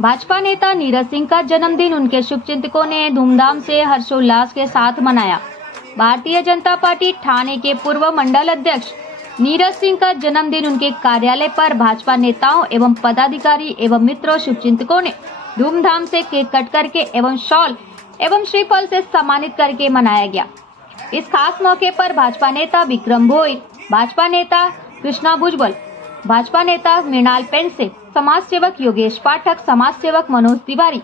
भाजपा नेता नीरज सिंह का जन्मदिन उनके शुभचिंतकों ने धूमधाम से हर्षोल्लास के साथ मनाया। भारतीय जनता पार्टी ठाणे के पूर्व मंडल अध्यक्ष नीरज सिंह का जन्मदिन उनके कार्यालय पर भाजपा नेताओं एवं पदाधिकारी एवं मित्रों शुभचिंतकों ने धूमधाम से केक कट करके एवं शॉल एवं श्रीफल से सम्मानित करके मनाया गया। इस खास मौके पर भाजपा नेता विक्रम भोई, भाजपा नेता कृष्णा भुजबल, भाजपा नेता मृणाल पेंडसे, समाज सेवक योगेश पाठक, समाज सेवक मनोज तिवारी,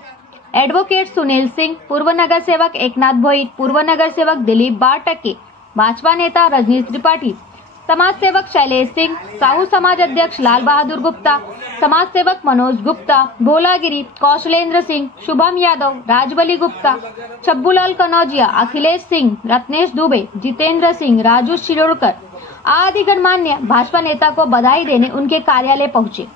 एडवोकेट सुनील सिंह, पूर्व नगर सेवक एकनाथ भोई, पूर्व नगर सेवक दिलीप बारटके, भाजपा नेता रजनीश त्रिपाठी, समाज सेवक शैलेश सिंह, साहू समाज अध्यक्ष लाल बहादुर गुप्ता, समाज सेवक मनोज गुप्ता, भोलागिरी, कौशलेंद्र सिंह, शुभम यादव, राजबली गुप्ता, छब्बूलाल कनौजिया, अखिलेश सिंह, रत्नेश दुबे, जितेंद्र सिंह, राजू शिरोडकर आदि गणमान्य भाजपा नेता को बधाई देने उनके कार्यालय पहुंचे।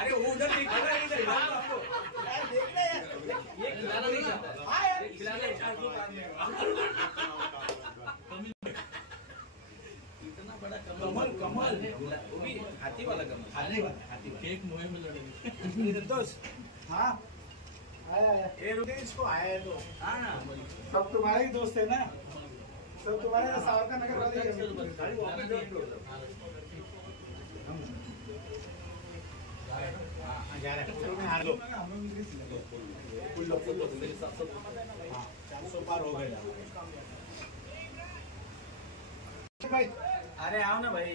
अरे वो उधर नहीं खड़ा है, इधर बाहर आपको देखना है, ये खिलाना नहीं चाहता, खिलाना है 400 बाद में। इतना बड़ा कमल वो भी हाथी वाला कमल, हाथी वाला एक मुहे में लड़ेंगे। इधर दोस्त, हाँ आया ये रुके इसको आया है तो हाँ ना, सब तुम्हारे ही दोस्त है ना, सब तुम्हारे सावरकर नगर वाले। पार हो गए। अरे आओ ना भाई,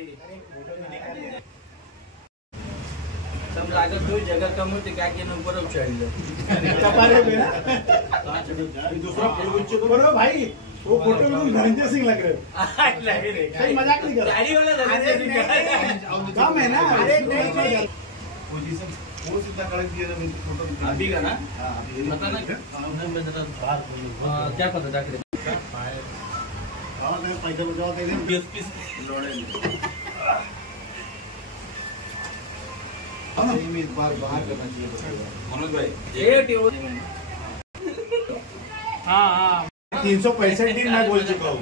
सब लागत कोई जगह कम होती क्या किया ऊपर चढ़ लो दूसरा भाई वो फोटो में धनंजय सिंह लग रहे हो। मजाक नहीं कर गाड़ी वाला धनंजय सिंह कम है ना। पोजीशन वो सीधा कड़क दिया था फोटो अभी का ना, पता ना क्या पता जाके पैसा बचाओ इस बार बाहर करना चाहिए मनोज भाई। हाँ हाँ 365 दिन मैं बोल चुका हूँ।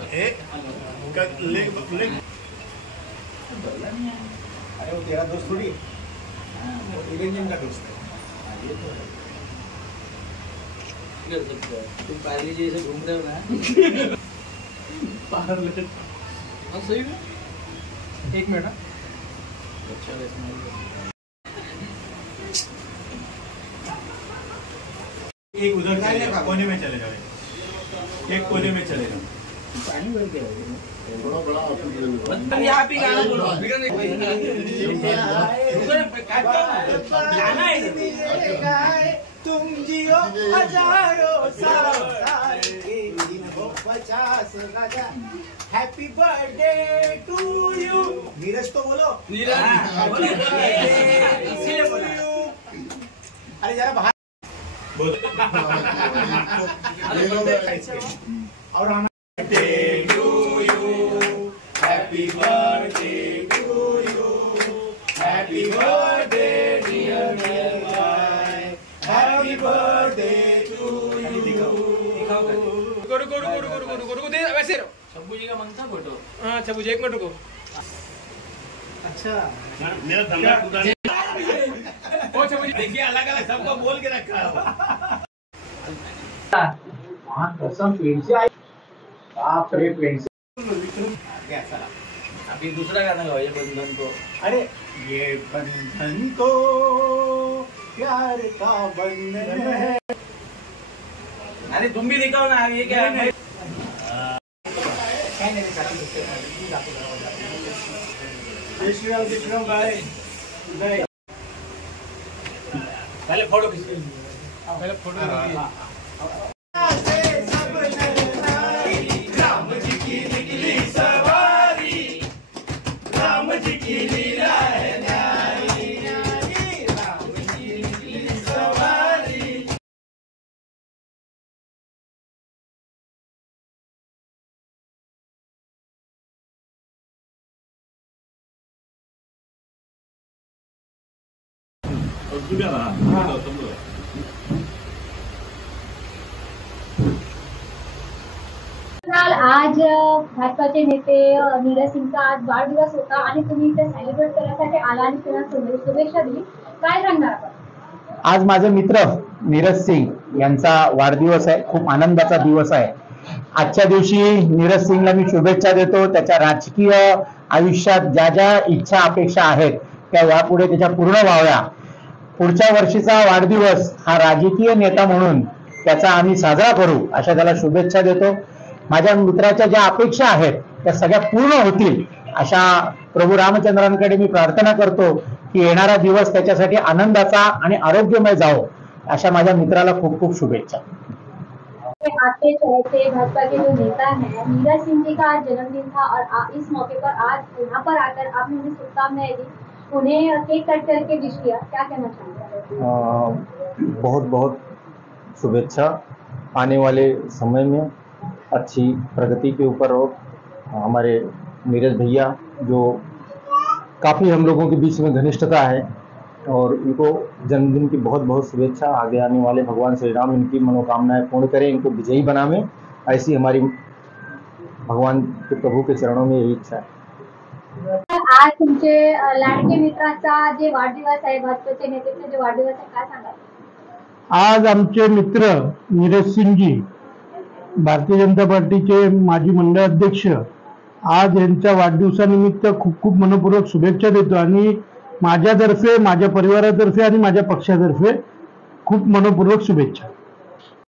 अरे वो तेरा दोस्त थोड़ी निरंजन का दोस्त है। तुम पार्ले जी से घूम रहे हो ना पार्ले सही में एक मिनट। अच्छा एक उधर कोने में चले जाओ, एक कोने में चले जाओ। पानी भर गया थोड़ा बड़ा यहाँ पे गाना बोलो गाना है तुम जियो हजारों साल दिन हो 50 Raja happy birthday to you. Neeraj तो बोलो, इसीलिए बोलो। अरे जरा बाहर और हम Happy birthday to you. Happy birthday dear Nirvai. Happy birthday to you. रुको दे वैसे छब्बू जी का मन था फोटो। हाँ छब्बू जी एक मिनट रुको। अच्छा मेरा धंधा ओ छब्बू जी देखिए अलग अलग सबको बोल के रखा है। वहाँ कसम पेड़ से आई, आप पेड़ से कैसा अभी दूसरा गाना गाओ ये बंधन को। अरे ये बंधन तो प्यार का बंधन है। अरे तुम भी दिखाओ ना ये क्या है। जय श्री राम भाई। पहले फोटो खींचते पहले फोटो आज भाजपाचे नेते नीरज सिंगचा आज वाढदिवस होता आणि तुम्ही इथे सेलिब्रेट करण्यासाठी आला आणि त्यांना शुभेच्छा दिली, काय सांगणार आपण? आज माझे मित्र नीरज सिंग यांचा वाढदिवस आहे, खूप आनंदाचा दिवस आहे। आजच्या दिवशी नीरज सिंगला मी शुभेच्छा देतो। त्याच्या राजकीय आयुष्यात ज्या ज्या इच्छा अपेक्षा आहेत त्या यापुढे त्याच्या पूर्ण व्हाव्या। पुढच्या वर्षीचा वाढदिवस हा राजकीय नेता म्हणून त्याचा आम्ही साजरा करू अशा त्याला शुभेच्छा देतो। माझ्या मित्राच्या ज्या अपेक्षा आहेत त्या सगळ्या पूर्ण होतील अशा प्रभू रामचंद्रांकडे मी प्रार्थना करतो की येणारा दिवस त्याच्यासाठी आनंदाचा आणि आरोग्यमय जाओ। अशा माझ्या मित्राला खूप खूप शुभेच्छा। आपके चहते भाजपा के जो नेता हैं नीरज सिंह जी का आज जन्मदिन था और इस मौके पर आज यहाँ पर आकर आपने उन्हें शुभकामनाएं दी, उन्हें केक कट करके विश किया, क्या कहना चाहते हैं? बहुत बहुत शुभेच्छा। आने वाले समय में अच्छी प्रगति के ऊपर हो। हमारे नीरज भैया जो काफ़ी हम लोगों के बीच में घनिष्ठता है और इनको जन्मदिन की बहुत बहुत शुभेच्छा। आगे आने वाले भगवान श्री राम इनकी मनोकामनाएं पूर्ण करें, इनको विजयी बनावे, ऐसी हमारी भगवान के प्रभु के चरणों में यही इच्छा है। आज तुमचे लाडके मित्राचा जे वाढदिवस आहे, भाजपचे नेत्याचा जे वाढदिवस आहे, काय सांगाल? आज आमचे मित्र नीरज सिंगजी भारतीय जनता पार्टीचे माजी मंडळ अध्यक्ष आज यांच्या वाढदिवसानिमित्त खूप खूप मनपूर्वक शुभेच्छा देतो आणि माझ्यातर्फे, माझ्या परिवारातर्फे आणि माझ्या पक्षातर्फे खूप मनपूर्वक शुभेच्छा।